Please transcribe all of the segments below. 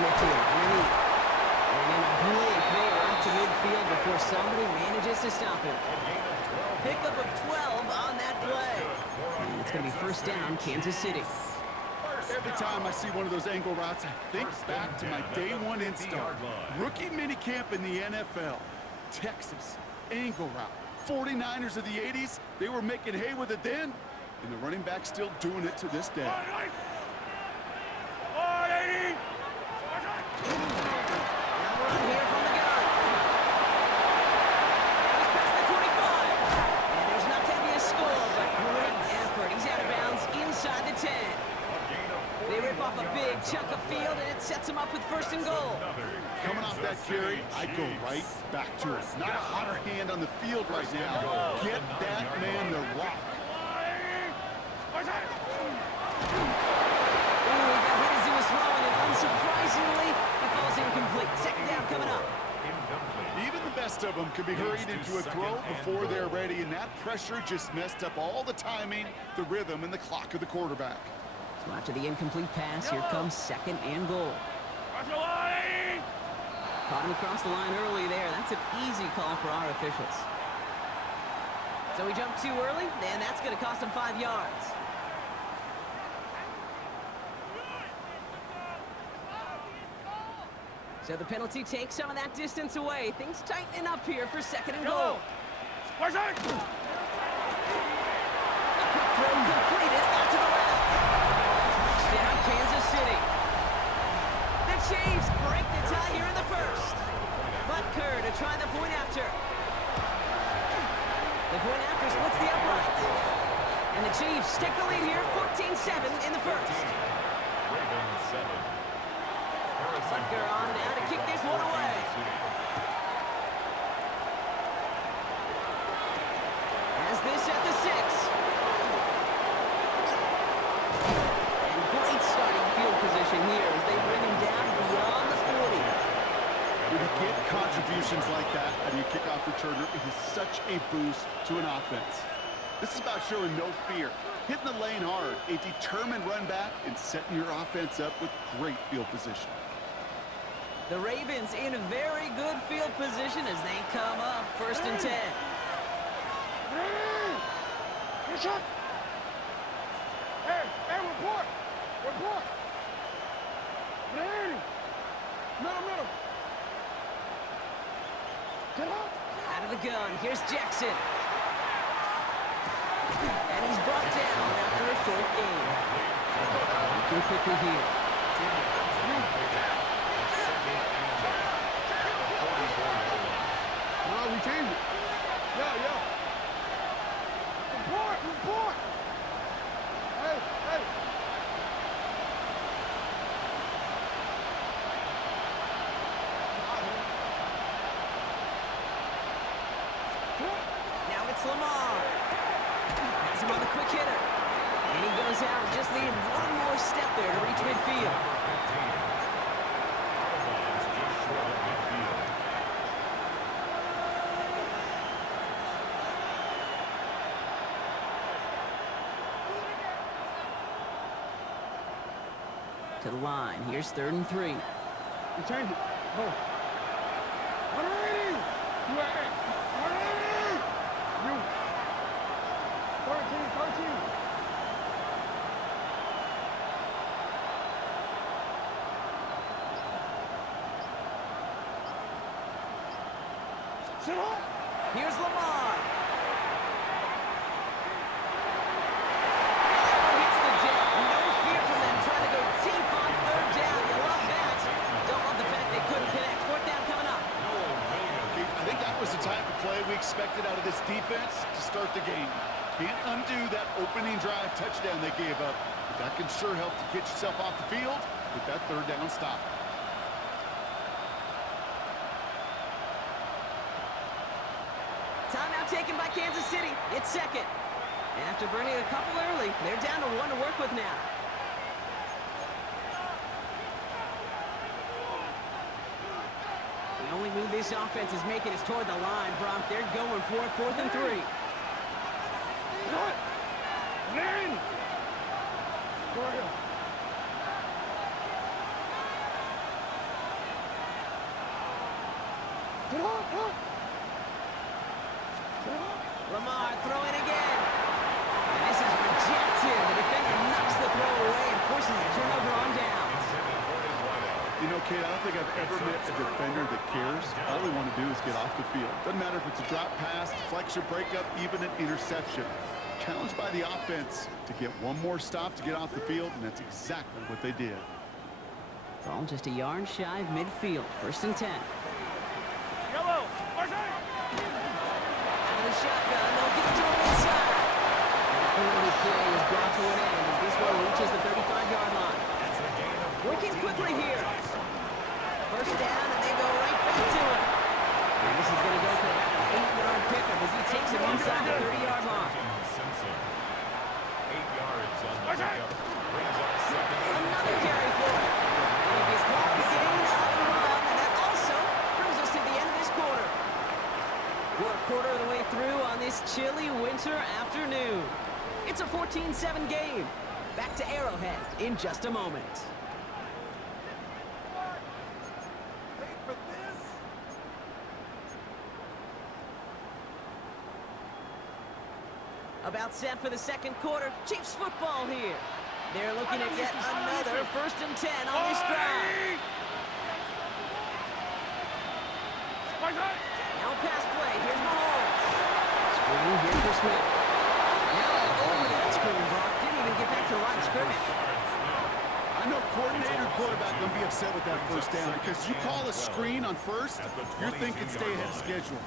Smith here underneath. And in a blink, they are up to midfield before somebody manages to stop him. Pickup of 12 on that play. And it's going to be first down, Kansas City. Every time I see one of those angle routes, I think back to my day one install. Rookie minicamp in the NFL. Texas, angle route. 49ers of the 80s, they were making hay with it then, and the running back's still doing it to this day. Off a big chunk of field, and it sets him up with first and goal. Coming off that carry, I go right back to it. Not a hotter hand on the field right now. Get that man the rock. Ooh, he got hit as he was throwing, and unsurprisingly, it falls incomplete. Second down coming up. Even the best of them can be hurried into a throw before they're ready, and that pressure just messed up all the timing, the rhythm, and the clock of the quarterback. So after the incomplete pass, here comes second and goal. Caught him across the line early there. That's an easy call for our officials. So he jumped too early, and that's going to cost him 5 yards. So the penalty takes some of that distance away. Things tightening up here for second and goal. A quick throw completed out to the left. Down Kansas City. The Chiefs break the tie here in the first. Butker to try the point after. The point after splits the upright. And the Chiefs stick the lead here, 14-7 in the first. Butker on now to kick this one away. As this at the 6. Position here as they bring him down beyond the 40. When you get contributions like that and you kick off returner, it is such a boost to an offense. This is about showing no fear, hitting the lane hard, a determined run back, and setting your offense up with great field position. The Ravens in a very good field position as they come up first and 10. Good shot. Hey, report. Report. Middle. Get up. Out of the gun, here's Jackson. And he's brought down after a short gain. Looking quickly here. No, we changed it. Yeah. Report. Hey. Now it's Lamar. Has him on the quick hitter. And he goes out, just needed one more step there to reach midfield. To the line. Here's 3rd and 3. We changed it. Go. Hurry! You. 13. Sit up. Here's Lamar. We expected out of this defense to start the game. Can't undo that opening drive touchdown they gave up, but that can sure help to get yourself off the field with that 3rd down stop. Timeout taken by Kansas City. It's second. And after burning a couple early, they're down to 1 to work with now. The only move this offense is making is toward the line, Brock. They're going for it, 4th and 3. What? Man! Go ahead. Get on. Lamar throwing again. And this is rejected. The defender knocks the throw away and forces a turnover on downs. You know, Kate, I don't think I've ever met a defender that cares. All they want to do is get off the field. Doesn't matter if it's a drop pass, deflection, breakup, even an interception. Challenged by the offense to get one more stop to get off the field, and that's exactly what they did. Ball just a yard shy of midfield. 1st and 10. Yellow. Out of the shotgun, they'll get it to him inside. And the early play is brought to an end as this one reaches the 35-yard line. Working quickly here. 1st down, and they go right back to it. And this is going to go for about an 8-yard pickup as he takes him inside the 30-yard line. 8 yards on the pickup. Brings up 2nd. Another carry for it. It'll be a quality gain on the run, and that also brings us to the end of this quarter. We're a quarter of the way through on this chilly winter afternoon. It's a 14-7 game. Back to Arrowhead in just a moment. About set for the 2nd quarter. Chiefs football here. They're looking at yet another 1st and 10 on this drive. Now pass play. Here's Mahomes. Screen here for Smith. Now over that screen, Brock. Didn't even get back to the line of scrimmage. I know coordinator and quarterback going to be upset with that 1st down because you call a screen on 1st, you're thinking stay ahead of schedule.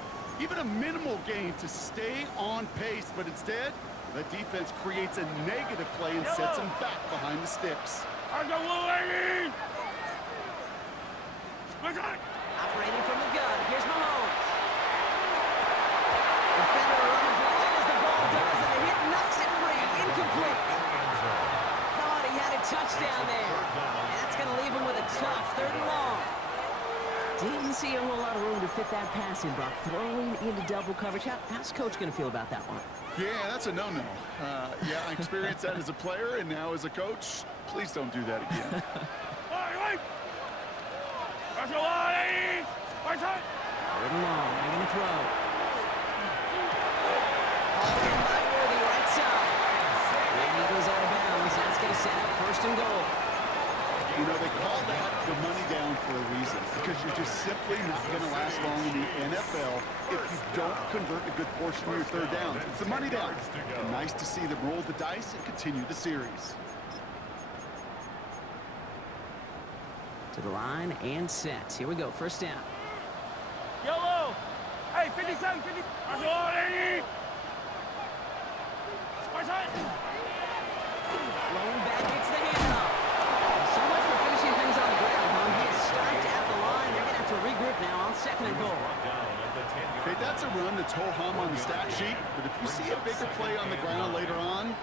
Even a minimal gain to stay on pace, but instead, the defense creates a negative play and sets them back behind the sticks. Operating from the gun. Here's Mahomes. Defender runs right as the ball does, and the hit knocks it free. Incomplete. Thought he had a touchdown there. And that's going to leave him with a tough 3rd and long. Didn't see a whole lot of room to fit that pass in, Brock. Throwing into double coverage. How's Coach going to feel about that one? Yeah, that's a no-no. Yeah, I experienced that as a player, and now as a coach, please don't do that again. Third and long, making a throw. Hauled in by Worthy, right side. And he goes out of bounds. That's going to set up 1st and goal. You know, they call that the money down for a reason, because you're just simply not going to last long in the NFL if you don't convert a good portion of your 3rd downs. It's the money down. And nice to see them roll the dice and continue the series. To the line and set. Here we go, 1st down. Yellow. Hey, 57, 50. Lone back gets the handoff. So much for finishing things on the ground, huh? He is stopped at the line. They're going to have to regroup now on 2nd and goal. Okay, that's a run that's ho-hum on the stat sheet, but if you see a bigger play on the ground later on,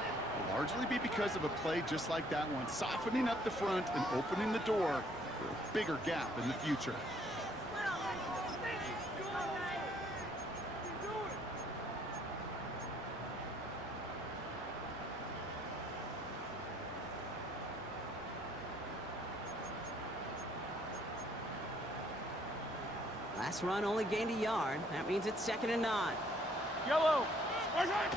it'll largely be because of a play just like that one, softening up the front and opening the door for a bigger gap in the future. Last run only gained a yard. That means it's 2nd and 9. Yellow. Throwing out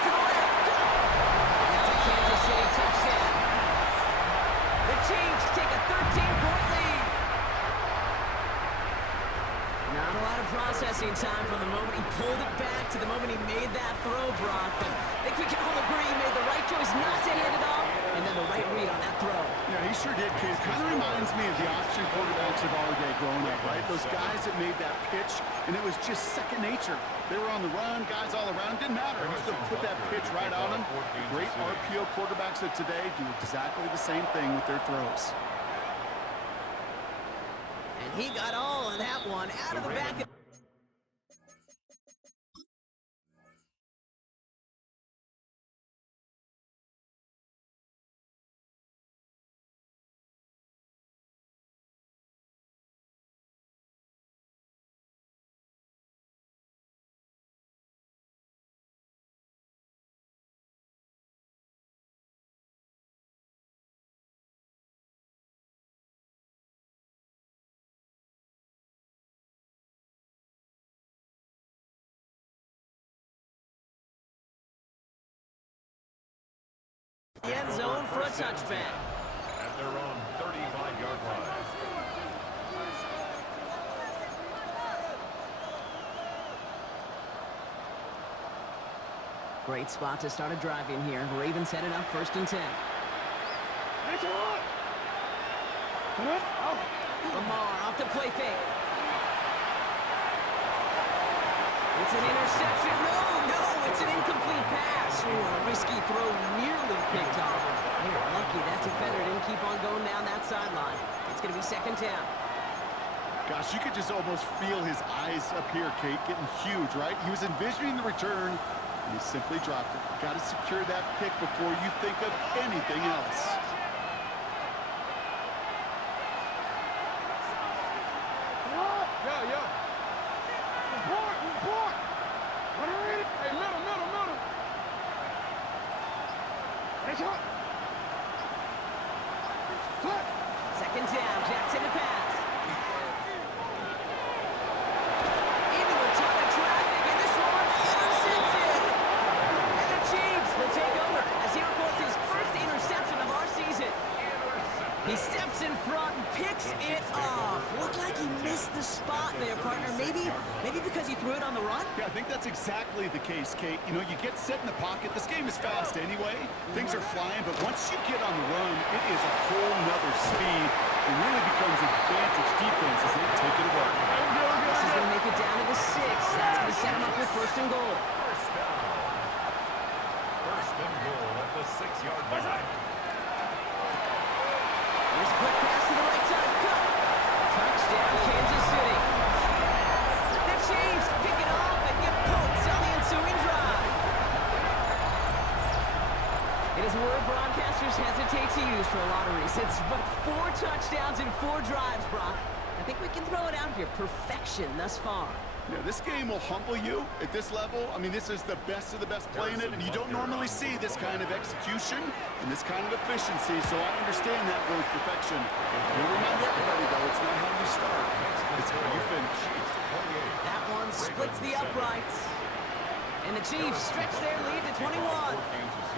to the left. That's a Kansas City touchdown. The Chiefs take a 13-point lead. Not a lot of processing time from the moment he pulled it back to the moment he made that throw, Brock. But I think we can all agree he made the right choice not to hand it off, and then the right read on that throw. Yeah, he sure did, kid. Kind of reminds me of the option quarterbacks of our day growing up, right? Those guys that made that pitch, and it was just second nature. They were on the run, guys all around. Didn't matter. He's going to put that pitch right on them. Great RPO quarterbacks of today do exactly the same thing with their throws. And he got all of that one out of the back of The end zone for a touchback. At their own 35-yard line. Great spot to start a drive in here. Ravens headed up 1st and 10. Lamar off the play fake. It's an interception. No, it's an incomplete pass. Ooh, a risky throw nearly picked off. They are lucky that defender didn't keep on going down that sideline. It's going to be 2nd down. Gosh, you could just almost feel his eyes up here, Kate, getting huge, right? He was envisioning the return, and he simply dropped it. Got to secure that pick before you think of anything else. Yeah. Report. Hey, middle. Second down, Jackson to pass. Into a ton of traffic, and this one's intercepted. And the Chiefs will take over as he records his first interception of our season. He steps in front and picks it off. Looked like he missed the spot there, partner. Maybe because he threw it on the run? Yeah, I think that's exactly the case, Kate. You know, you get set in the pocket. This game is fast anyway. Things are flying, but once you get on the run, it is a whole nother speed. It really becomes advantage defense as they take it away. This is going to make it down to the 6. That's going to set him up with 1st and goal. First and goal at the 6-yard line. Here's a quick pass to the right side. Cut. Touchdown, Kansas City. The Chiefs pick it off and get points on the ensuing drive. It is a word broadcasters hesitate to use for a lot of reasons, but 4 touchdowns in 4 drives, Brock. I think we can throw it out here. Perfection thus far. Yeah, this game will humble you at this level. I mean, this is the best of the best playing it, and you don't normally see this kind of execution and this kind of efficiency, so I understand that word perfection. We'll remind everybody, though, it's not how you start, it's how you finish. That one splits the uprights. And the Chiefs stretch their lead to 21.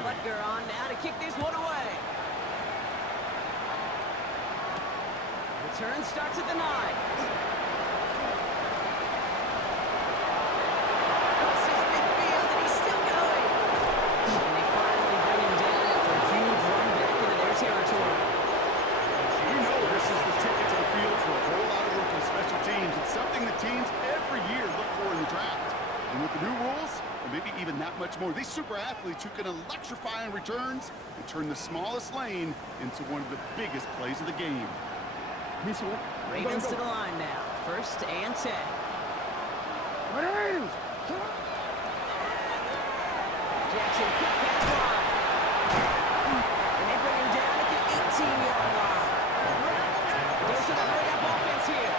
Butker on now to kick this one away. Return starts at the 9. Much more. These super athletes who can electrify on returns and turn the smallest lane into one of the biggest plays of the game. Ravens to the line now. 1st and 10. Jackson quick pass line. And they bring him down at the 18-yard line. There's an hurry up offense here.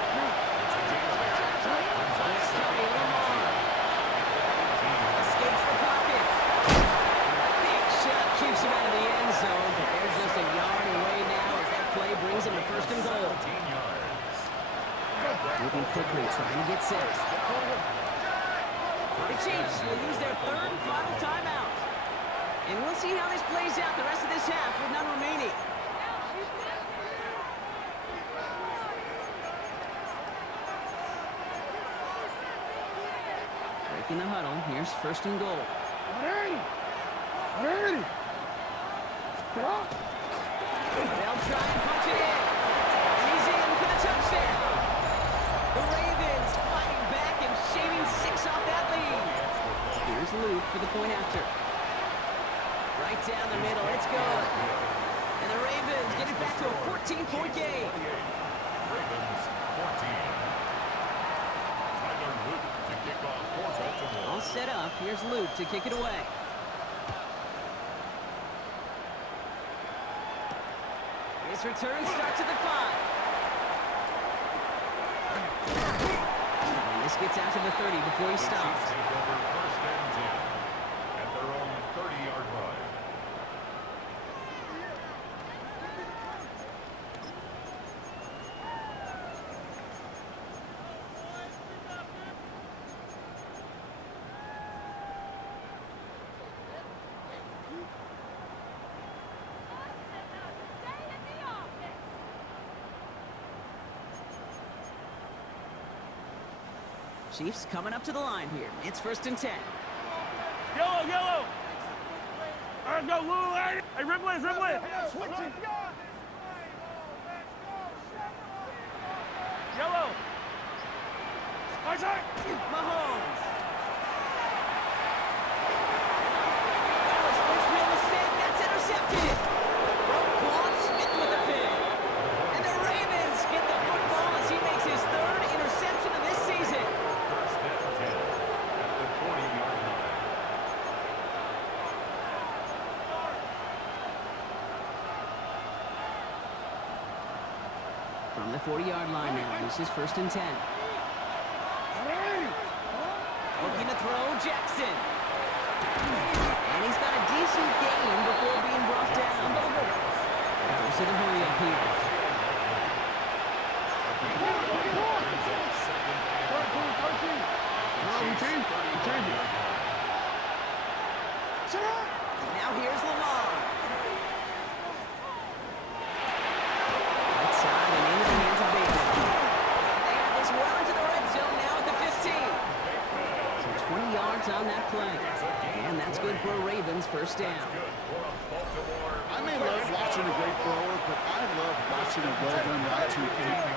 Let's copy Lamar. Escapes the pocket. Big shot keeps him out of the end zone, but they're just a yard away now as that play brings him to 1st and goal. Moving quickly, trying to get set. The Chiefs will use their 3rd and final timeout. And we'll see how this plays out the rest of this half with none remaining. Breaking the huddle. Here's 1st and goal. They'll try and punch it in. And he's in for the touchdown. The Ravens fighting back and shaving 6 off that lead. Here's Luke for the point after. Right down the middle. It's good. And the Ravens get it back to a 14-point game. Ravens 14. Tyler Luke to kick off for Baltimore. All set up. Here's Luke to kick it away. His return starts at the 5. And this gets out to the 30 before he stops. Take over 1st and 10 at their own 30-yard line. Chiefs coming up to the line here. It's 1st and 10. Yellow, yellow. All right, go, Lou. Hey, Ripley, Ripley. Switching. Yellow. Mahomes. That was first real mistake. That's intercepted. Roquan Smith with the pick. And the Ravens get the football as he makes his 3rd interception of this season. First and 10 at the 40-yard line. From the 40-yard line now, this is 1st and 10. Looking to throw, Jackson. And he's got a decent gain before being brought down. Goes to the hurry up here. Now here's Lamar. Right side and into the hands of Baker. They have this well into the red zone now at the 15. So 20 yards on that play. And that's good for a Ravens 1st down. I may love watching a great thrower, but I love watching a well-done route to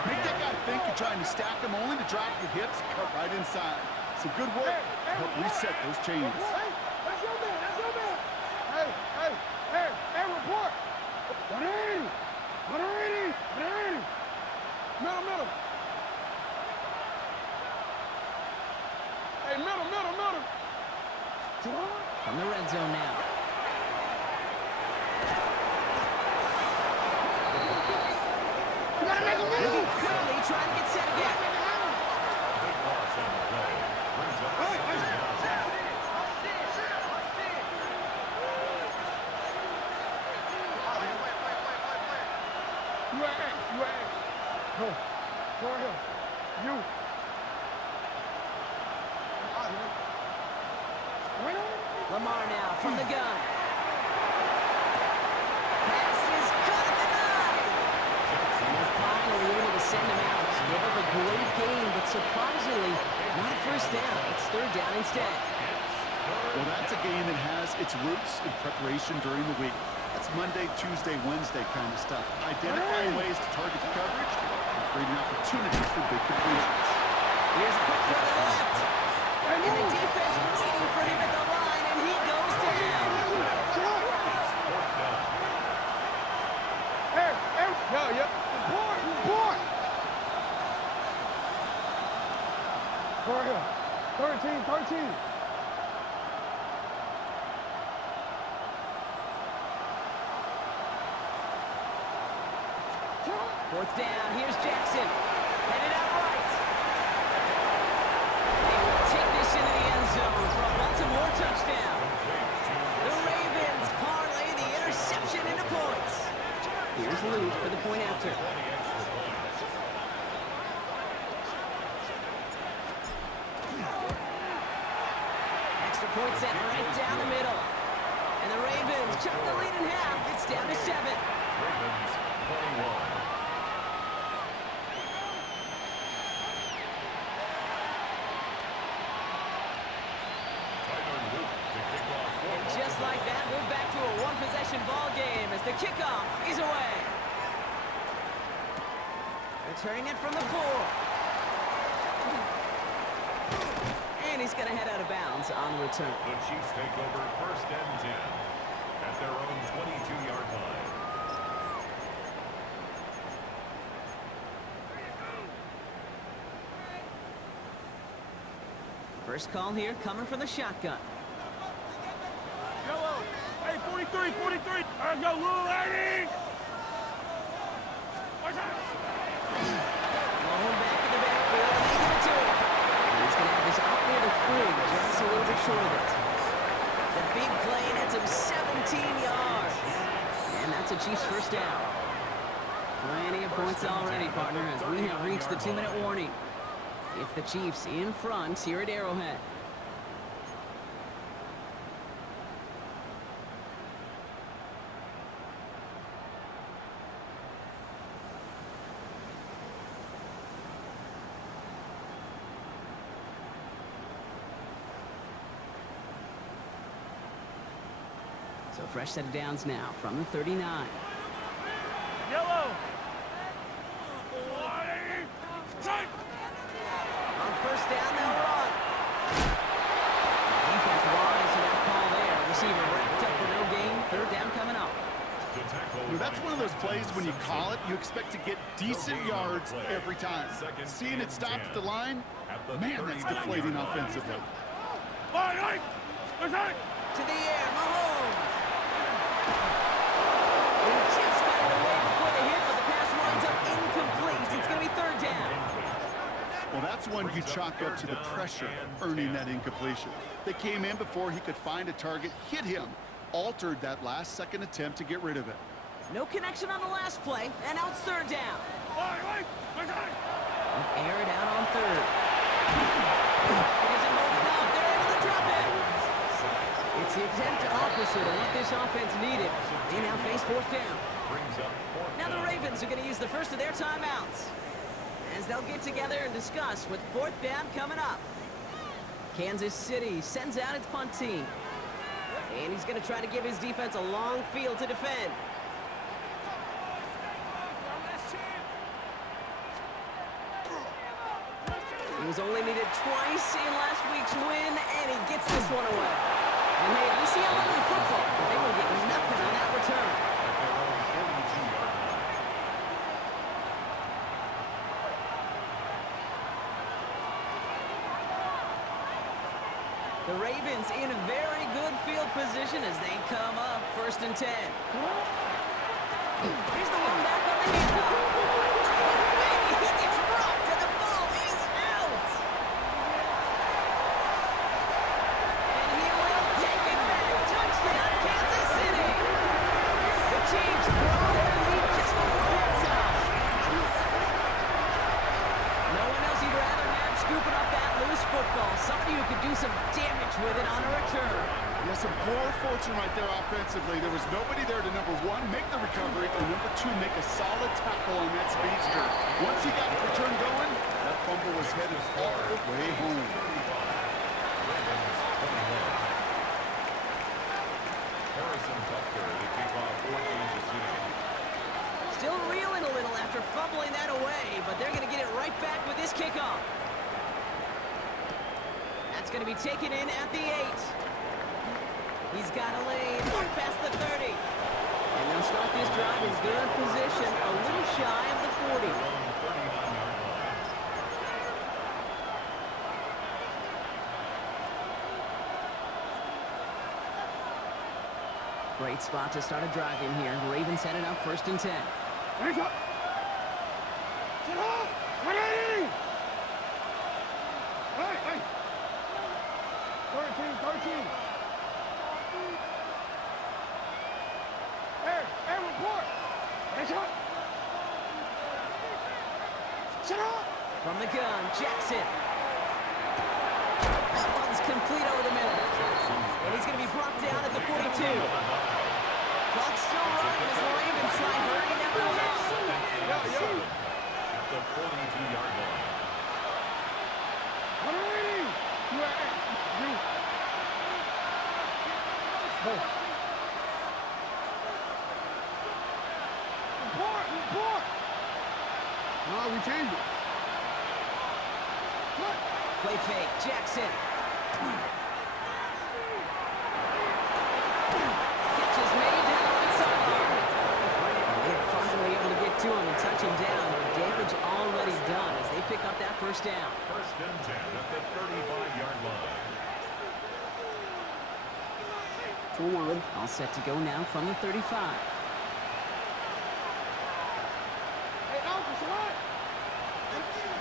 make that guy think you're trying to stack him only to drop your hips and cut right inside. Some good work to help reset those chains. Hey, that's your man, that's your man. Hey, report. 180. 180. 180. Middle. Hey, middle. From the red zone now. You gotta make a Moving move. quickly, trying to get set again. Big loss on the play. Brings up second down. You ain't. Go ahead. You. Lamar now from the gun. Pass is cut at the 9. And they're finally able to send him out. Give up a great game, but surprisingly, not 1st down. It's 3rd down instead. Well, that's a game that has its roots in preparation during the week. That's Monday, Tuesday, Wednesday kind of stuff. Identifying ways to target the coverage and creating opportunities for big completions. Here's a quick throw to the left. And the defense waiting for him at the line, and he goes down. Yeah. Report. Go ahead. 13. Fourth down, here's Jackson. Headed out right. They will take this into the end zone for a Baltimore touchdown. The Ravens parlay the interception into points. Here's Luke for the point after. Extra point set right down the middle. And the Ravens cut the lead in half. It's down to 7. Ravens 21. Just like that, we're back to a one-possession ball game as the kickoff is away. Returning it from the 4. And he's going to head out of bounds on the return. The Chiefs take over 1st and 10 at their own 22-yard line. First call here coming from the shotgun. Yellow. Hey, 43. All right, go, Lou, 80. Watch out. Long back in the backfield, and they give it to him. And he's going to have this out near the 40, just a little bit short of it. The big play nets him 17 yards. And that's a Chiefs 1st down. Plenty of points already, partner, as we have reached the 2-minute warning. It's the Chiefs in front here at Arrowhead. So fresh set of downs now from the 39. Yellow. On first down, they'll run. Defense wise to that call there. Receiver wrapped up for no gain. Third down coming up. That's one of those plays when you call it, you expect to get decent yards every time. Seeing it stop at the line, man, that's deflating offensively. To the air, Mahomes. He just got it away before the hit, but the pass winds up incomplete. It's going to be third down. Well, that's one you chalk up to the pressure earning that incompletion. They came in before he could find a target, hit him, altered that last second attempt to get rid of it. No connection on the last play, and now it's third down. Air it out on third. It isn't moving up. They're able to drop it. It's the exact opposite of what this offense needed. They now face fourth down. Now the Ravens are going to use the first of their timeouts, as they'll get together and discuss with fourth down coming up. Kansas City sends out its punt team. And he's going to try to give his defense a long field to defend. He was only needed twice in last week's win, and he gets this one away. And hey, we see a lot of the football, but they will get nothing on that return. The Ravens in a very good field position as they come up first and 10. Here's the one back on the handoff. He gets rocked and the ball is out. And he will take it back. Touchdown, Kansas City. The Chiefs grow their lead just before halftime. No one else you'd rather have scooping up that loose football. Somebody who could do some damage with it on a return. Yeah, some poor fortune right there offensively. There was nobody there to, number one, make the recovery, and number two, make a solid tackle on that speedster. Once he got the return going, that fumble was headed all the way home. Still reeling a little after fumbling that away, but they're going to get it right back with this kickoff. That's going to be taken in at the 8. He's got a lane past the 30. And they'll start this drive in good position, a little shy of the 40. Great spot to start a drive in here. Ravens headed up first and 10. Hands up. Sit up. 180. Hey. 13. Hey, report. Hands up. Sit up. From the gun, Jackson. That one's complete over the middle. And he's going to be brought down at the 42. Clock's still running as the Ravens try hurrying that one up. At the 42-yard line. 180. You. Report. No, we changed it. Play fake, Jackson. Catch is made down the right sideline. They're finally able to get to him and touch him down, but damage already done as they pick up that first down. First and 10 at the 35-yard line. All set to go now from the 35. Hey, Alpha, what?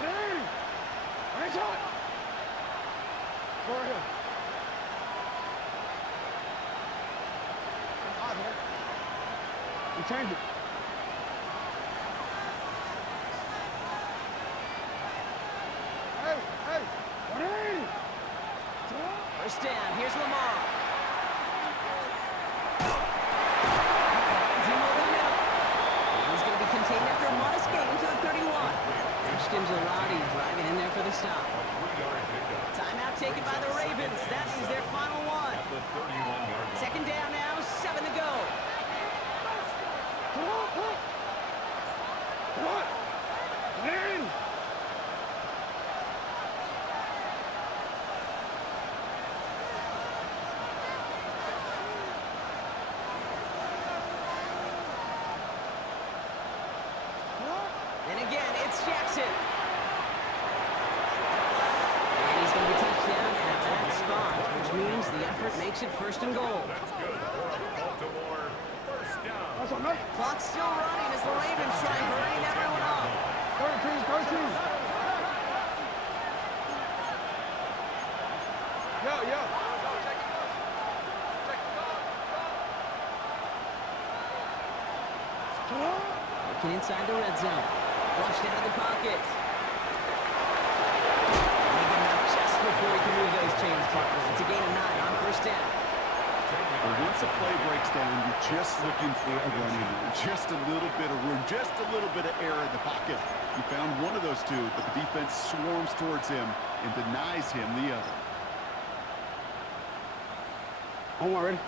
Hey! Hands up! Go ahead. We changed it. Hey! 180! First down, here's Lamar. He's going to be contained after a modest gain to the 31. Ashton Gelati driving in there for the stop. Timeout taken by the Ravens. That is their final one. Second down now, 7 to go. And again, it's Jackson. And he's going to be touched down at that spot, which means the effort makes it first and goal. That's good for Baltimore. First down. Clock's still running as the Ravens try hurrying everyone up. 13. Yo. Looking inside the red zone. Flushed out of the pocket. And they get him out just before he can move those chains, partner. It's a gain of 9 on first down. Well, once a play breaks down, you're just looking for a running room. Just a little bit of room, just a little bit of air in the pocket. You found one of those two, but the defense swarms towards him and denies him the other.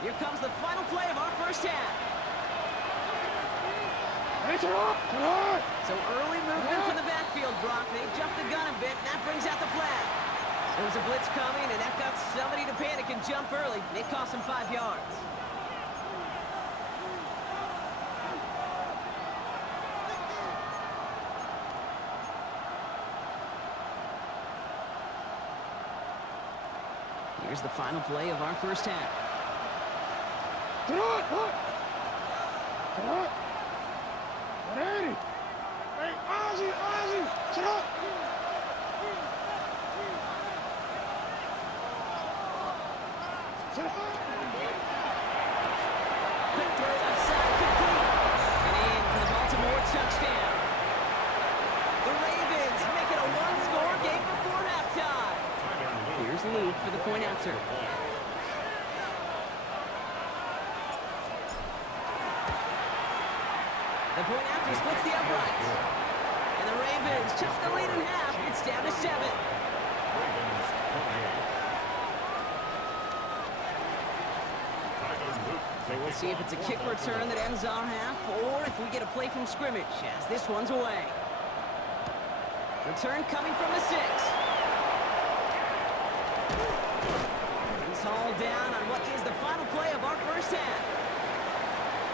Here comes the final play of our first half. So early movement from the backfield, Brock. They jumped the gun a bit, and that brings out the flag. There was a blitz coming, and that got somebody to panic and jump early. It cost them 5 yards. Here's the final play of our first half. Quick throw left side, complete. And in for the Baltimore touchdown. The Ravens make it a one-score game before halftime. Here's Luke for the point after. The point after splits the uprights. And the Ravens chop the lead in half. It's down to 7. So we'll see if it's a kick return that ends our half, or if we get a play from scrimmage, as this one's away. Return coming from the 6. He's hauled down on what is the final play of our first half.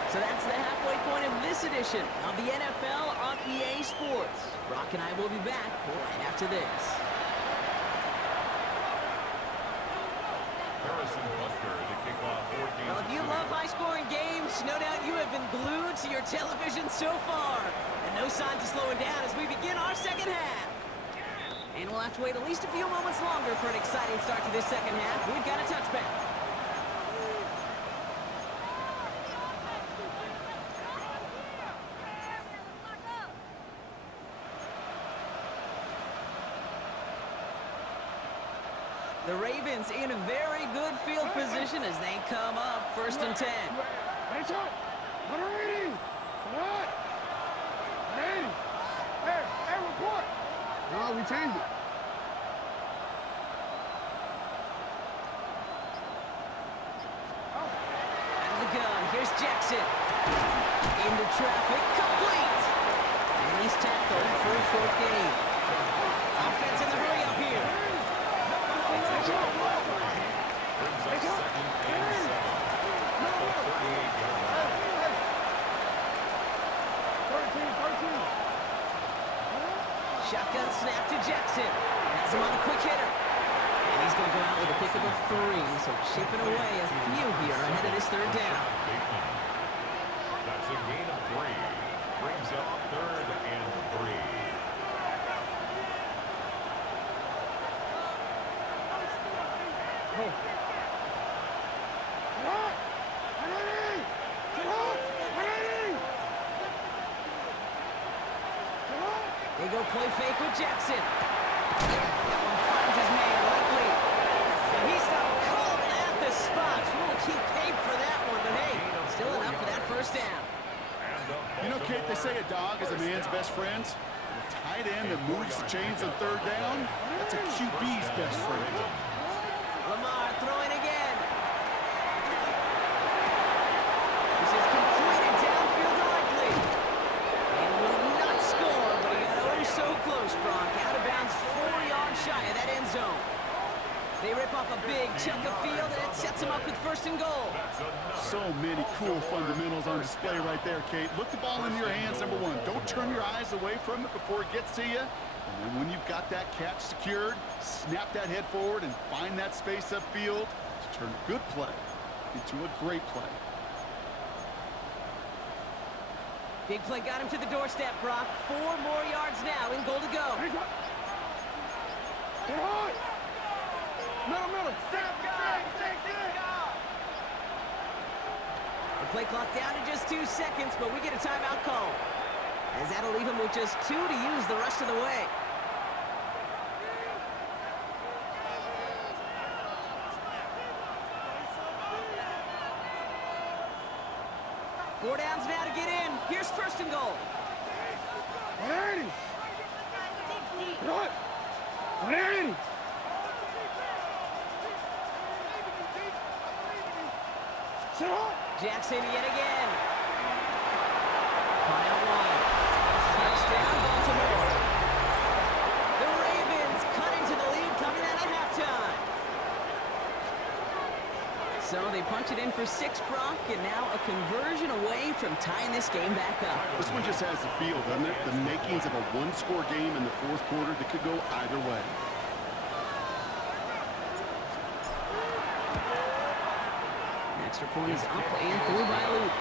So that's the halfway point of this edition of the NFL on EA Sports. Brock and I will be back right after this. Well, if you love high-scoring games, no doubt you have been glued to your television so far. And no signs of slowing down as we begin our second half. And we'll have to wait at least a few moments longer for an exciting start to this second half. We've got a touchback. The Ravens in a very good field position as they come up 1st and 10. Report. No, we changed it. Out of the gun, here's Jackson. Into traffic, complete. And he's tackled for a short gain. Offense in the hurry up here. Shotgun snap to Jackson. Has him on the quick hitter. And he's going to go out with a pickup of 3. So chipping away a few here ahead of this third down. That's a gain of 3. Brings up 3rd and 3. They go play fake with Jackson. That one finds his man likely. And he's not called at the spot. We'll keep paid for that one, but hey, still enough for that first down. You know, Kate, they say a dog is a man's best friend. A tight end that moves the chains on 3rd down, that's a QB's best friend. Lamar throwing again. This is completed downfield to likely. close, Brock. Out of bounds, 4 yards shy of that end zone. They rip off a big chunk of field, and it sets them up with first and goal. So many cool fundamentals on display right there, Kate. Look the ball in your hands, number one. Don't turn your eyes away from it before it gets to you. And then when you've got that catch secured, snap that head forward and find that space upfield to turn a good play into a great play. Big play got him to the doorstep, Brock. 4 more yards now in goal to go. Middle. The play clock down to just 2 seconds, but we get a timeout call. As that'll leave him with just 2 to use the rest of the way. Four downs now to get in. Here's first and goal. 180. What? 180. Jackson yet again. Caught out wide. Touchdown, Baltimore. The Ravens cut into the lead coming out of halftime. So they punch it in for 6, Brock, and now a conversion away from tying this game back up. This one just has the feel, doesn't it? The makings of a one-score game in the fourth quarter that could go either way. Extra point is up and through by Luke.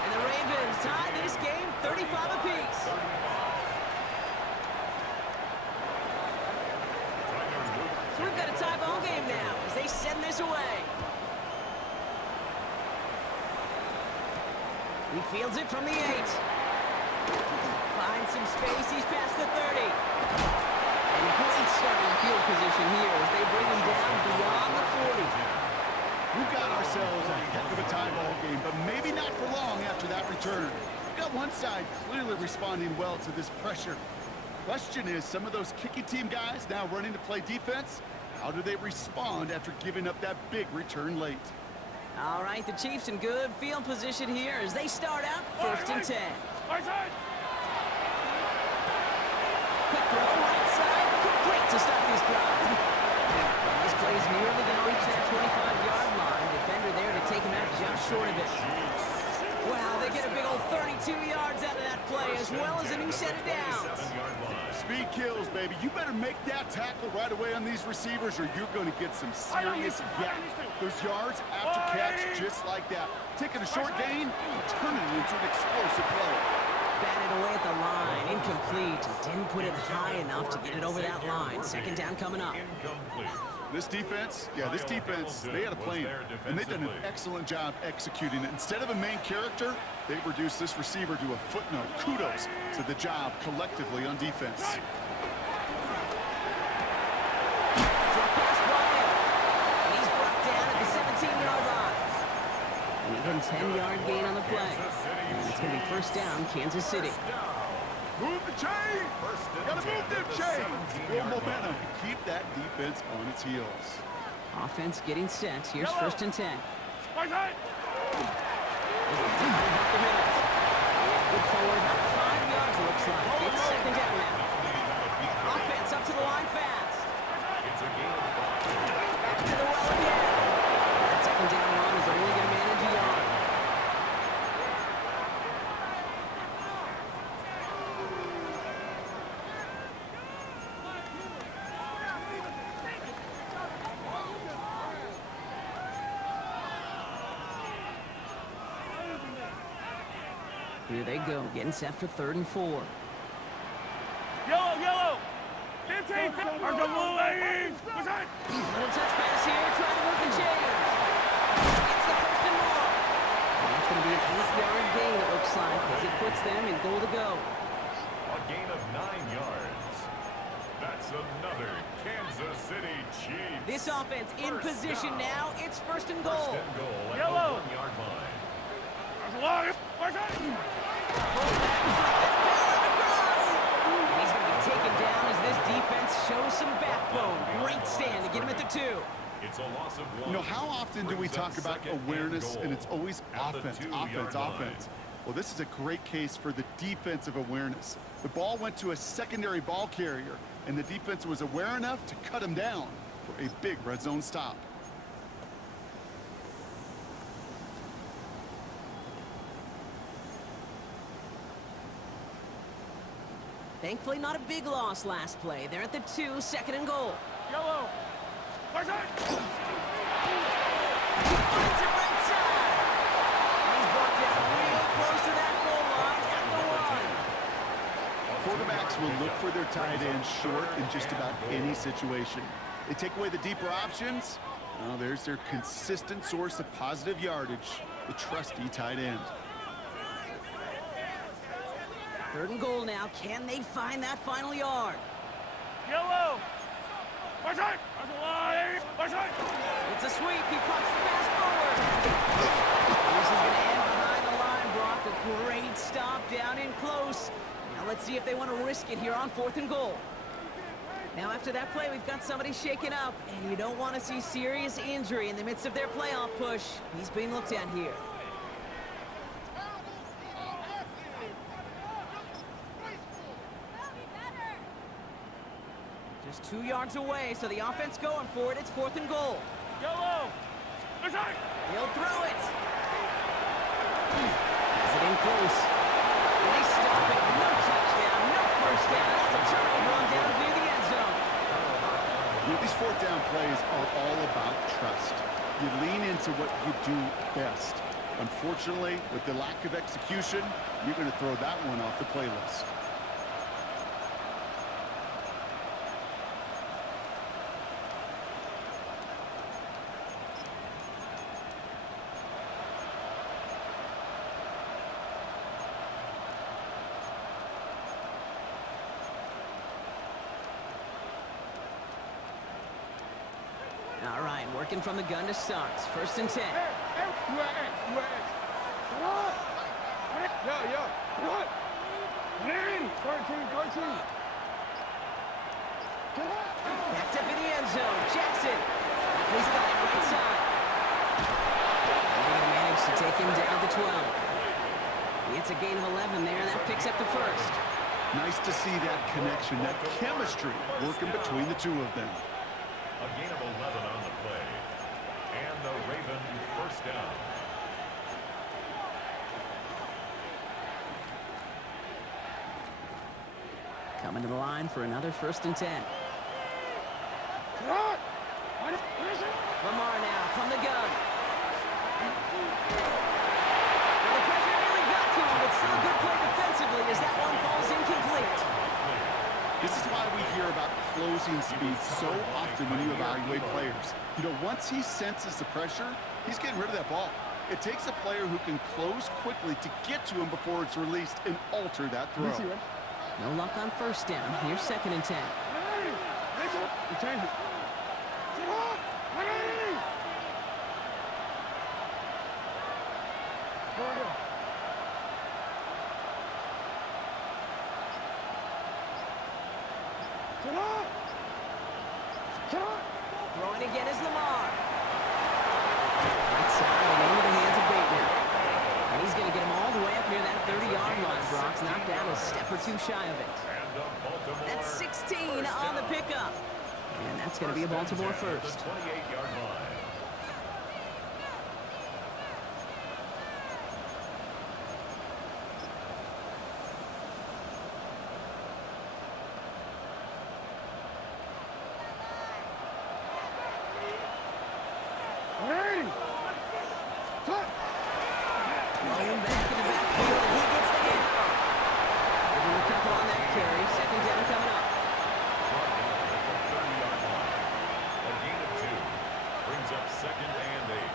And the Ravens tie this game 35 apiece. So we've got a tie ball game now as they send this away. He fields it from the 8. Finds some space. He's past the 30. And great starting field position here as they bring him down beyond the 40. We've got ourselves a heck of a tie ball game, but maybe not for long after that return. We've got one side clearly responding well to this pressure. Question is, some of those kicking team guys now running to play defense, how do they respond after giving up that big return late? All right, the Chiefs in good field position here as they start out first and 10. Right side. Quick throw, right side, complete to stop this drive. And this play is nearly going to reach that 25-yard line. Defender there to take him out just short of it. Wow, they get a big old 32 yards out of that play, as well as a new set of downs. Speed kills, baby. You better make that tackle right away on these receivers, or you're going to get some serious yak. Those yards after catch, just like that. Taking a short gain, turning it into an explosive play. Batted away at the line, incomplete. Didn't put it high enough to get it over that line. Second down coming up. This defense, they had a plan, and they've done an excellent job executing it. Instead of a main character, they've reduced this receiver to a footnote. Kudos to the job collectively on defense. Short pass Bryant. And he's brought down at the 17-yard line. And even 10-yard gain on the play. And it's going to be first down, Kansas City. Move the chain! Gotta move them chains! Build momentum. Keep that defense on its heels. Offense getting set. Here's first and 10. Right side. There's a dive up the middle. And good forward, about 5 yards it looks like. It's second down now. Offense up to the line fast. Back to the well again. That second down run is only going to manage a yard. Here they go, getting set for 3rd and 4. Yellow. 15. Are the blue ladies? What's that? Little touch pass here, trying to move the chains. Gets the first and more. And that's going to be an 8-yard gain, it looks like, as it puts them in goal to go. A gain of 9 yards. That's another Kansas City Chiefs. This offense in position now. It's first and goal. First and goal at Yellow. the 1-yard line. There's a lot. Right side. And he's going to be taken down as this defense shows some backbone. Great stand to get him at the 2. It's a loss of 1. You know, how often do we talk about awareness, and it's always offense. Well, this is a great case for the defensive awareness. The ball went to a secondary ball carrier, and the defense was aware enough to cut him down for a big red zone stop. Thankfully, not a big loss last play. They're at the 2, 2nd and goal. Yellow. Where's it? He finds it right side. And he's brought down real close to that goal line at the 1. Quarterbacks will look for their tight end short in just about any situation. They take away the deeper options. Well, there's their consistent source of positive yardage, the trusty tight end. 3rd and goal now. Can they find that final yard? Yellow. Where's it? There's a line. Where's it? It's a sweep. He pops the pass forward. And this is going to end behind the line, Brock. A great stop down in close. Now let's see if they want to risk it here on 4th and goal. Now after that play, we've got somebody shaken up, and you don't want to see serious injury in the midst of their playoff push. He's being looked at here. Just 2 yards away, so the offense going for it. It's 4th and goal. Yellow. Where's it? He'll throw it. Is it in close? And they stop it. No touchdown, no first down. That's a turnover on down near the end zone. These 4th down plays are all about trust. You lean into what you do best. Unfortunately, with the lack of execution, you're going to throw that one off the playlist. All right, working from the gun to start. 1st and 10. Backed up in the end zone. Jackson. He's got it right side. And they're going to manage to take him down to 12. It's a gain of 11 there, and that picks up the 1st. Nice to see that connection, that chemistry working between the two of them. A gain of 11 on the play. And the Raven 1st down. Coming to the line for another 1st and 10. Lamar now from the gun. Well, the pressure really got to him, but still a good play defensively as that one falls incomplete. This is why we hear about closing speed so often when you evaluate players. You know, once he senses the pressure, he's getting rid of that ball. It takes a player who can close quickly to get to him before it's released and alter that throw. No luck on 1st down. Here's 2nd and 10. Throwing again is Lamar. Right side and into the hands of Bateman. And he's going to get him all the way up near that 30-yard line, Brock. Knocked down a step or 2 shy of it. That's 16 on the pickup. And that's going to be a Baltimore 1st. 28-yard line. William back in the backfield, and he gets the hit. Give him a couple on that carry. 2nd down coming up. 30-yard line. A gain of 2 brings up 2nd and 8.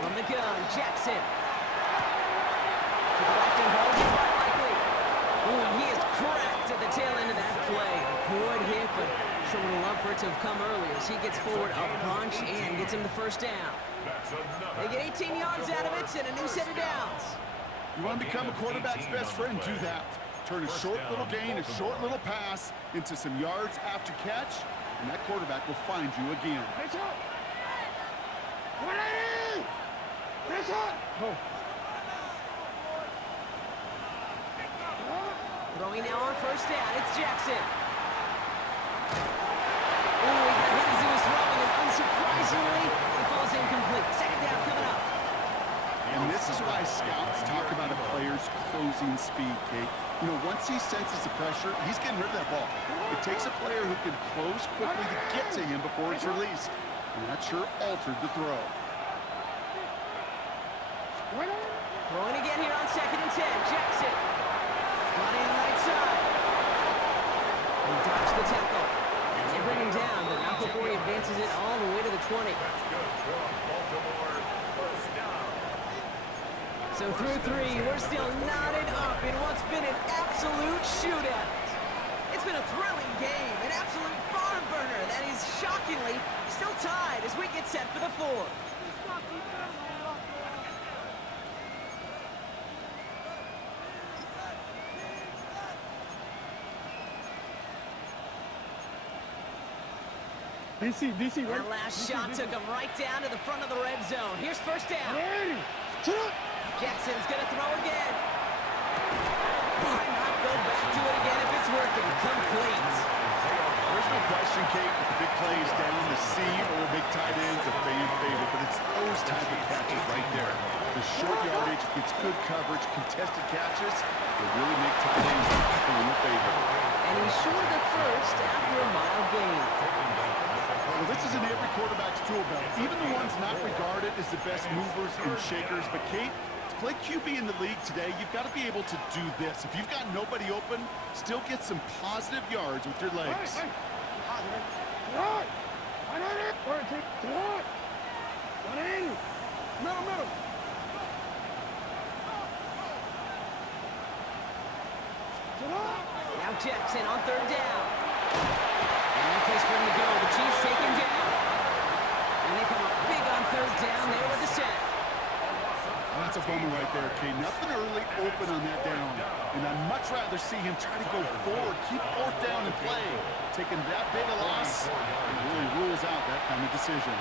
From the gun, Jackson. To the left and holds it quite likely. Ooh, he is cracked at the tail end of that play. A good hit, but sure would have loved for it to have come earlier as he gets forward a bunch and gets him the first down. They get 18 yards out of it and a new set of downs. You want to become a quarterback's best friend, do that. Turn a short little gain, a short little pass into some yards after catch, and that quarterback will find you again. Throwing now on first down, it's Jackson. Oh, he got hit as he was throwing, and unsurprisingly, it falls incomplete. Second down coming up. And this is why scouts talk about a player's closing speed, Kate. You know, once he senses the pressure, he's getting rid of that ball. It takes a player who can close quickly to get to him before it's released. And that sure altered the throw. Throwing again here on 2nd and 10. Jackson. Running right side. He dodged the tackle. And they bring him down, but not before he advances it all the way to the 20. So through 3, we're still knotted up in what's been an absolute shootout. It's been a thrilling game, an absolute barn burner that is shockingly still tied as we get set for the 4th. DC, That last shot took him right down to the front of the red zone. Here's first down. Jackson's gonna throw again. Why not go back to it again if it's working? Complete. There's no question, Kate, with the big plays down the seam or big tight ends, a fan favorite, but it's those type of catches right there. The short yardage gets good coverage, contested catches, they really make tight ends a little favorite. And he's short of the first after a mild gain. Well, this is in every quarterback's tool belt, even the ones not regarded as the best movers and shakers. But, Kate, to play QB in the league today, you've got to be able to do this. If you've got nobody open, still get some positive yards with your legs. Now Jackson on 3rd down. And no place for him to go. The Chiefs take him down. And they come up big on 3rd down there with the set. That's a bummer right there, Kate. Nothing early open on that down. And I'd much rather see him try to go forward, keep 4th down and play. Taking that big a loss, it really rules out that kind of decision.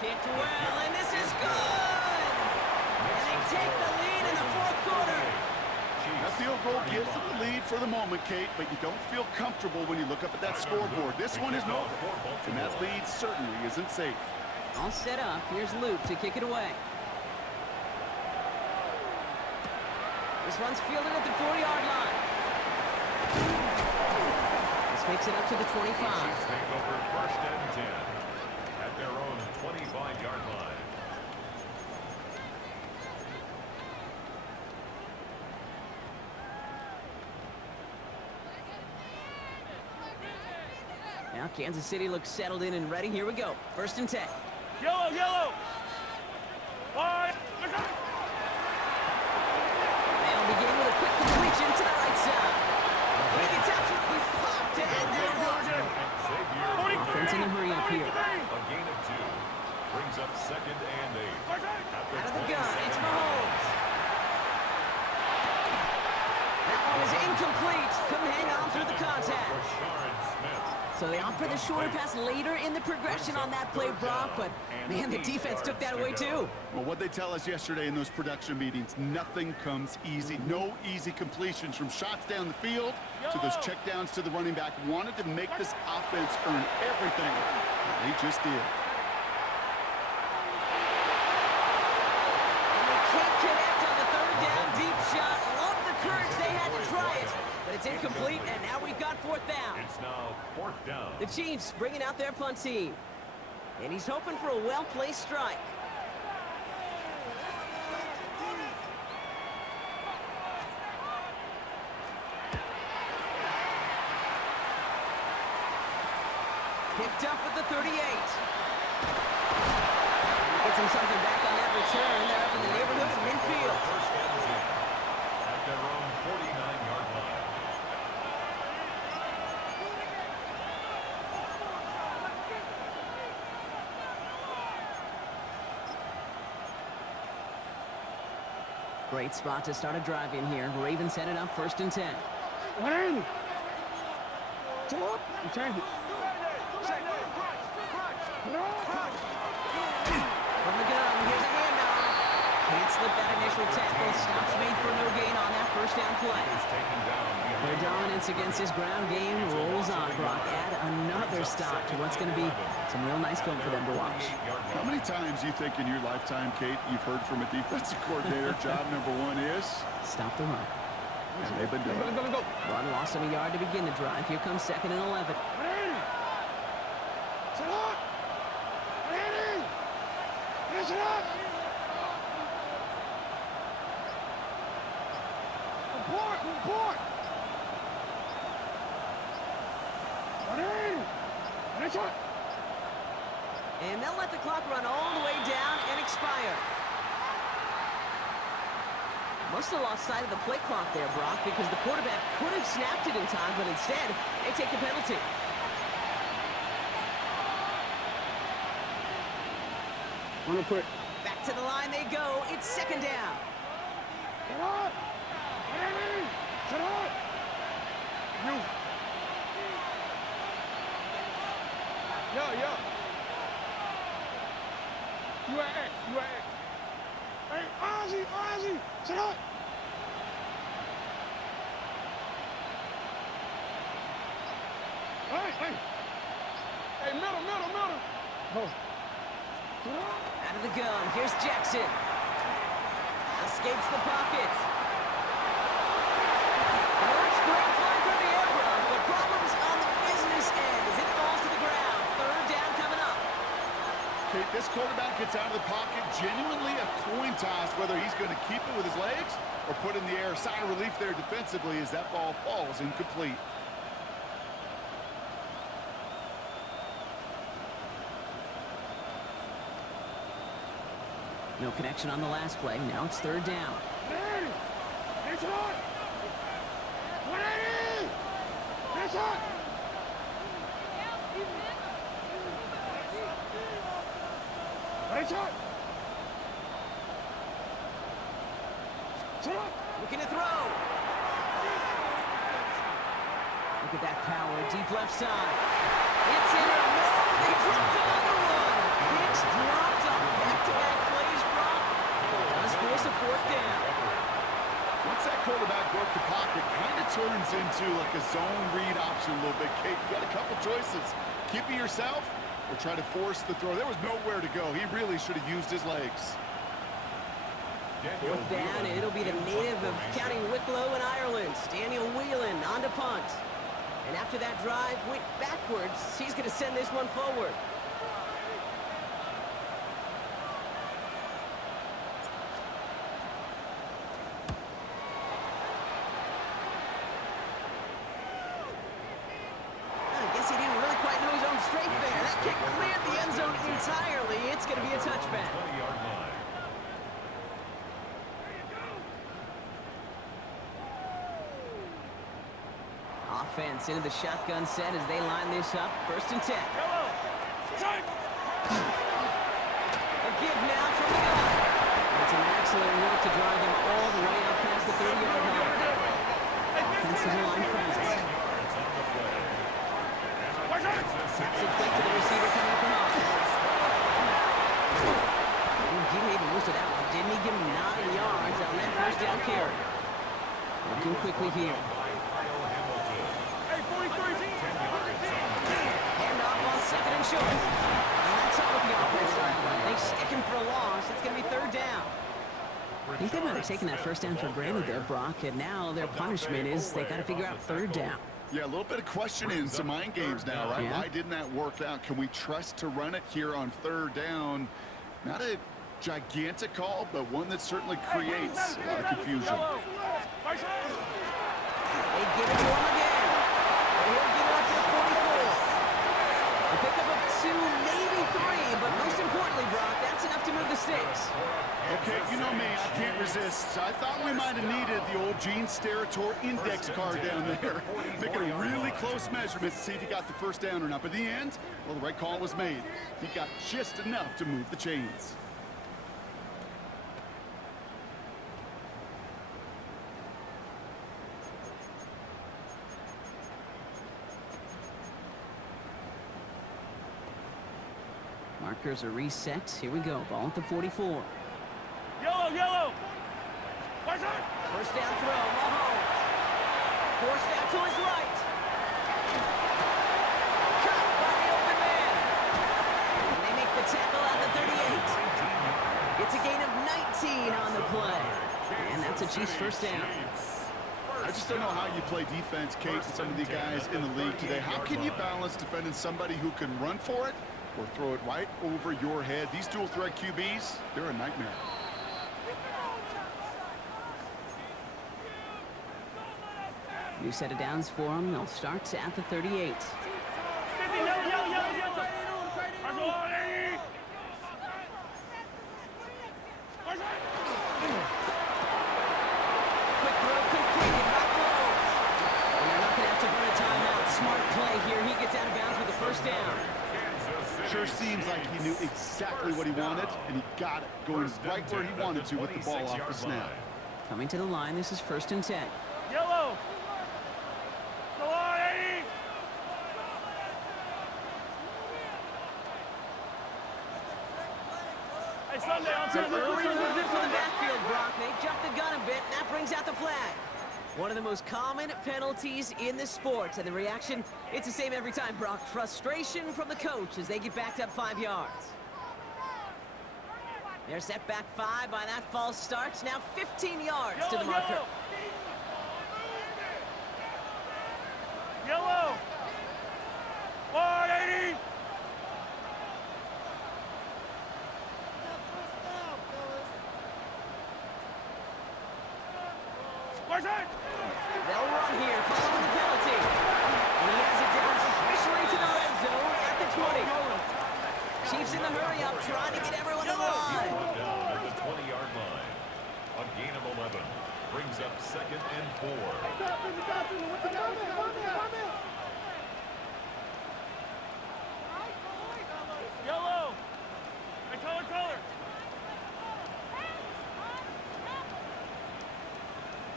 Kicked well, and this is good! And they take the lead in the 4th quarter. That field goal gives them the lead for the moment, Kate, but you don't feel comfortable when you look up at that scoreboard. This one isn't over, and that lead certainly isn't safe. All set up. Here's Luke to kick it away. This one's fielded at the 4-yard line. This makes it up to the 25. Take over 1st and 10 at their own 25-yard line. Now Kansas City looks settled in and ready. Here we go. 1st and 10. Yellow. They'll begin with a quick completion to the right side. He gets absolutely popped to end that run. Offense in a hurry up here. A gain of 2 brings up 2nd and 8. Out of the gun, it's Mahomes. That one is incomplete. Couldn't hang on through the contact. So they opt for the shorter pass later in the progression on that play, Brock, but man, the defense took that away too. Well, what they tell us yesterday in those production meetings, nothing comes easy. No easy completions from shots down the field to those checkdowns to the running back. Wanted to make this offense earn everything. They just did. And they can't connect on the 3rd down deep shot. Love the courage they had to try it, but it's incomplete, and now we've got 4th down. It's now 4th down. The Chiefs bringing out their punt team. And he's hoping for a well-placed strike. Picked up at the 38. Gets him something back on that return. They're up in the neighborhood of midfield. First and 10 at their own 49-yard line. Great spot to start a drive in here. Ravens headed up 1st and 10. One. Come up. You change it. From the gun, here's a handoff. Can't slip that initial tackle. Stops made for no gain on that first down play. Their dominance against this ground game rolls on, Brock. Add another stop to what's going to be some real nice film for them to watch. How many times you think in your lifetime, Kate, you've heard from a defensive coordinator, job number one is? Stop the run. And they've been doing it. Run lost him a yard to begin the drive. Here comes 2nd and 11. Sit up. Ready. Finish it up. Report. Ready. Finish it. And they'll let the clock run all the way down and expire. Must have lost sight of the play clock there, Brock, because the quarterback could have snapped it in time, but instead, they take the penalty. Run it quick. Back to the line they go. It's 2nd down. Get up. Ready. Sit up. You. Yeah. You at X. Hey, Ozzy. Sit up. Hey, middle. Oh. Out of the gun. Here's Jackson. Escapes the pocket. Looks great flying through the air, Brock, but problems on the business end as it falls to the ground. 3rd down coming up. Kate, this quarterback gets out of the pocket, genuinely a coin toss whether he's going to keep it with his legs or put in the air. Sigh of relief there defensively as that ball falls incomplete. No connection on the last play. Now it's 3rd down. Ready. Finish it up. Ready. Finish it. Finish it. Sit up. Looking to throw. Look at that power. Deep left side. It's in or no. They dropped another one. Hicks dropped on back-to-back plays, Brock. Does force a 4th down. Once that quarterback broke the pocket, kind of turns into like a zone read option a little bit. Kate, you got a couple choices. Keep it yourself or try to force the throw. There was nowhere to go. He really should have used his legs. 4th down, and it'll be the native of County Wicklow in Ireland, Daniel Whelan, on to punt. And after that drive went backwards, he's going to send this one forward. I guess he didn't really quite know his own strength there. That kick cleared the end zone entirely. It's going to be a touchback. 20-yard line. Offense into the shotgun set as they line this up. 1st and 10. A give now from the gun. It's an excellent work to drive him all the way up past the 30-yard line. Offensive line fast. Taps it quick to the receiver coming from off. He made the most of that one, didn't he? Give him 9 yards on that 1st down carry. Looking quickly here. Handoff on 2nd and short. And that's all with the offense starting. They stick him for a loss. It's going to be 3rd down. I think they might have taken that 1st down for granted there, Brock, and now their punishment is they got to figure out 3rd down. Yeah, a little bit of questioning, some mind games now, right? Yeah. Why didn't that work out? Can we trust to run it here on 3rd down? Not a gigantic call, but one that certainly creates a lot of confusion. They give it to him again. And he'll get it up to the 44. A pickup of 2, maybe 3, but most importantly, Brock, that's enough to move the Gene Steratore index card down there, making a really close measurement to see if he got the first down or not. But in the end, well, the right call was made. He got just enough to move the chains. Markers are reset. Here we go. Ball at the 44. Yellow, yellow. Watch out. First down throw. Mahomes. Forced out to his right. Caught by the open man. And they make the tackle at the 38. It's a gain of 19 on the play. And that's a Chiefs first down. I just don't know how you play defense, Kate, with some of the guys in the league today. How can you balance defending somebody who can run for it or throw it right over your head? These dual threat QBs, they're a nightmare. New set of downs for them. They'll start at the 38. 50, yellow, yellow, yellow, yellow. Watch out, Eddie. Watch out. Quick throw completed. Not close. And they're not going to have to burn a timeout. Smart play here. He gets out of bounds with the first down. Sure seems like he knew exactly what he wanted, and he got it, going right where he wanted to with the ball off the snap. Coming to the line, this is 1st and 10. Yellow. Go on, Eddie. Hey, Sunday, I'm So turning early movement from the backfield, Brock. They jumped the gun a bit, and that brings out the flag. One of the most common penalties in the sport, and the reaction, it's the same every time, Brock. Frustration from the coach as they get backed up 5 yards. They're set back 5 by that false start. Now 15 yards to the marker. Yellow. 180. Watch out. They'll run here following the penalty. And he has it down officially to the red zone at the 20. Chiefs in the hurry-up, trying to get everyone to the line. Down at the 20-yard line. A gain of 11 brings up 2nd and 4. Yellow. Hey, color.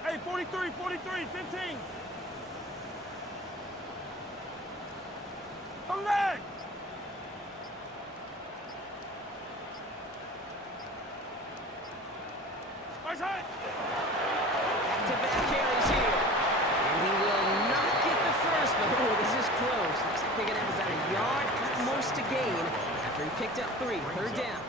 Hey, 43, 15. Come back. Watch out. Back-to-back carries here. And he will not get the first, but oh, this is close. Looks like they're going to have about a yard at most to gain after he picked up 3. 3rd down.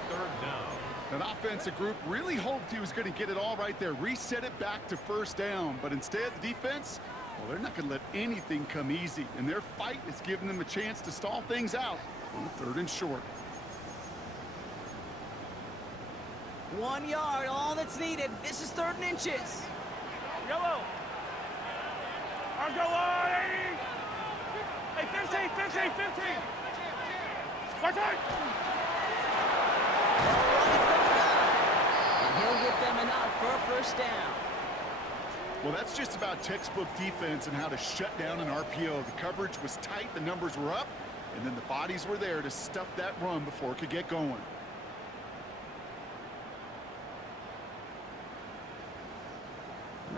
That offensive group really hoped he was going to get it all right there, reset it back to 1st down. But instead, the defense, well, they're not going to let anything come easy. And their fight is giving them a chance to stall things out on 3rd and short. 1 yard, all that's needed. This is 3rd and inches. Yellow. I'll go on, 80. Hey, 15. Watch out. And he'll get them enough for a 1st down. Well, that's just about textbook defense and how to shut down an RPO. The coverage was tight, the numbers were up, and then the bodies were there to stuff that run before it could get going.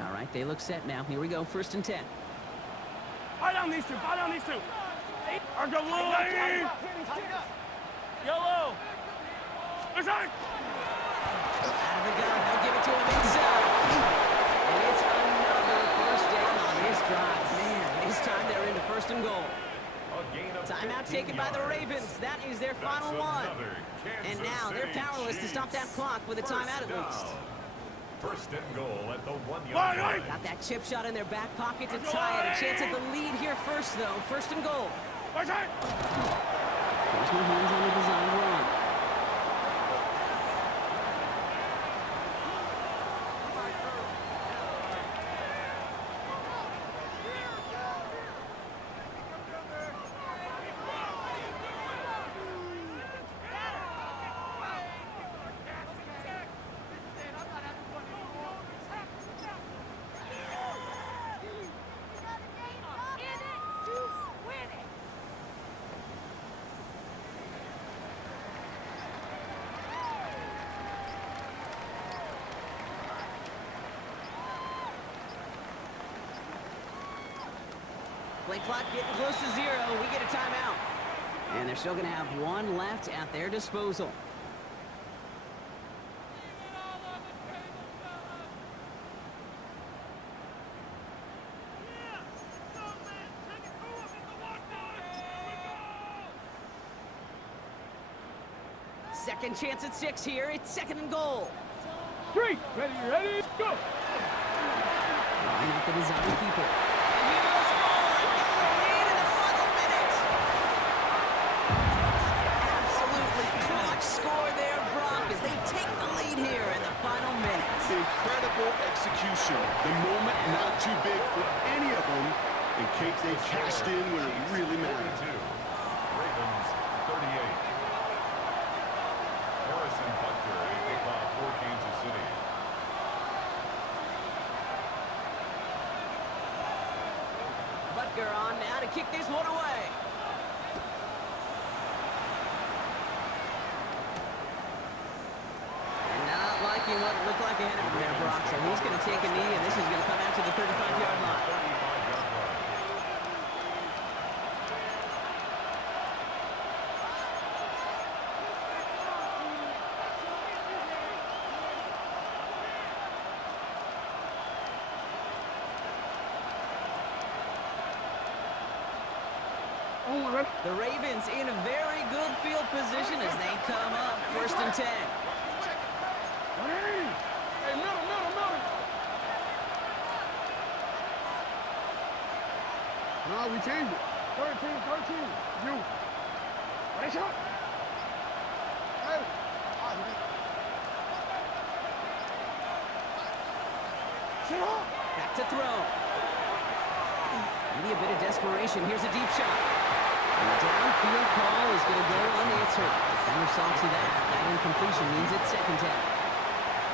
All right, they look set now. Here we go, 1st and 10. Buy down these two. I'll go blue, 80. Yellow. Watch out. Out of the gun, they'll give it to him inside. And it's another 1st down on this drive. Man, this time they're into 1st and goal. Timeout taken by the Ravens. That is their final one. And now they're powerless to stop that clock with a timeout at least. 1st and goal at the 1-yard line. Got that chip shot in their back pocket to tie it. A chance at the lead here first, though. 1st and goal. Watch out. There's Mahomes on the design run. Play clock getting close to 0. We get a timeout. And they're still going to have one left at their disposal. Second chance at 6 here. It's 2nd and goal. 3, ready, go! Line up the design keeper. And he will score and get the lead in the final minute. Absolutely clutch score there, Brock, as they take the lead here in the final minute. Incredible execution. The moment not too big for any of them. And Kate, they cashed in when it really mattered. 42. Ravens 38. Harrison Butker, a kickoff for Kansas City. Butker on now to kick this one away. And not liking what it looked like ahead of him there, Brock. So he's going to take a knee, and this is going to come out to the 35-yard line. 35-yard line. The Ravens in a very good field position as they come up 1st and 10. Hey, middle. No, we changed it. 13. You. Ready, shot. Hey. Sit up. Back to throw. Maybe a bit of desperation. Here's a deep shot. And the downfield call is going to go unanswered. Defender saw to that. That incompletion means it's 2nd down.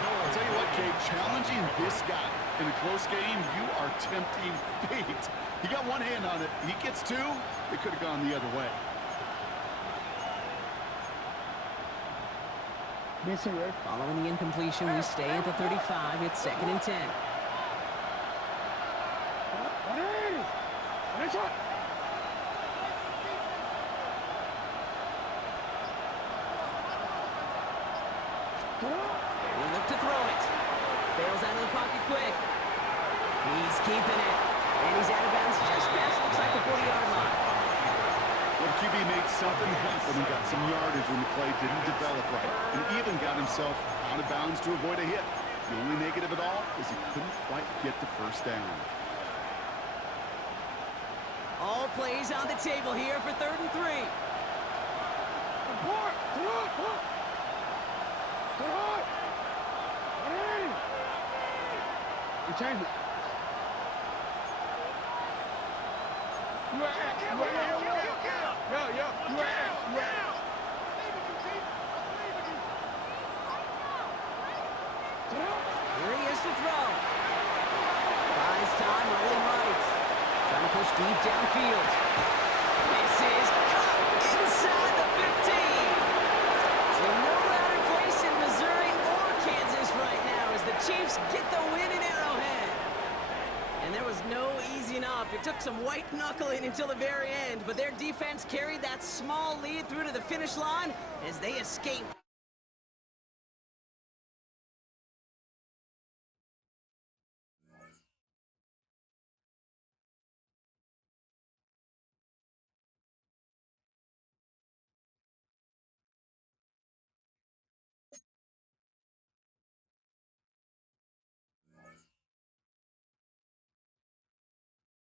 I'll tell you what, Kate, challenging this guy in a close game, you are tempting fate. He got one hand on it. He gets 2. It could have gone the other way. Following the incompletion, we stay at the 35. It's 2nd and 10. Ready, shot. They look to throw it. Bails out of the pocket quick. He's keeping it. And he's out of bounds just past, looks like the 40-yard line. Well, the QB made something happen and got some yardage when the play didn't develop right. And even got himself out of bounds to avoid a hit. The only negative at all is he couldn't quite get the 1st down. All plays on the table here for 3rd and 3. We changed it. You are at. Here he is to throw. Buys time, rolling right. Trying to push deep downfield. This is caught inside the 15. And no louder place in Missouri or Kansas right now as the Chiefs get the win in Arrowhead. And there was no easing up. It took some white knuckling until the very end, but their defense carried that small lead through to the finish line as they escaped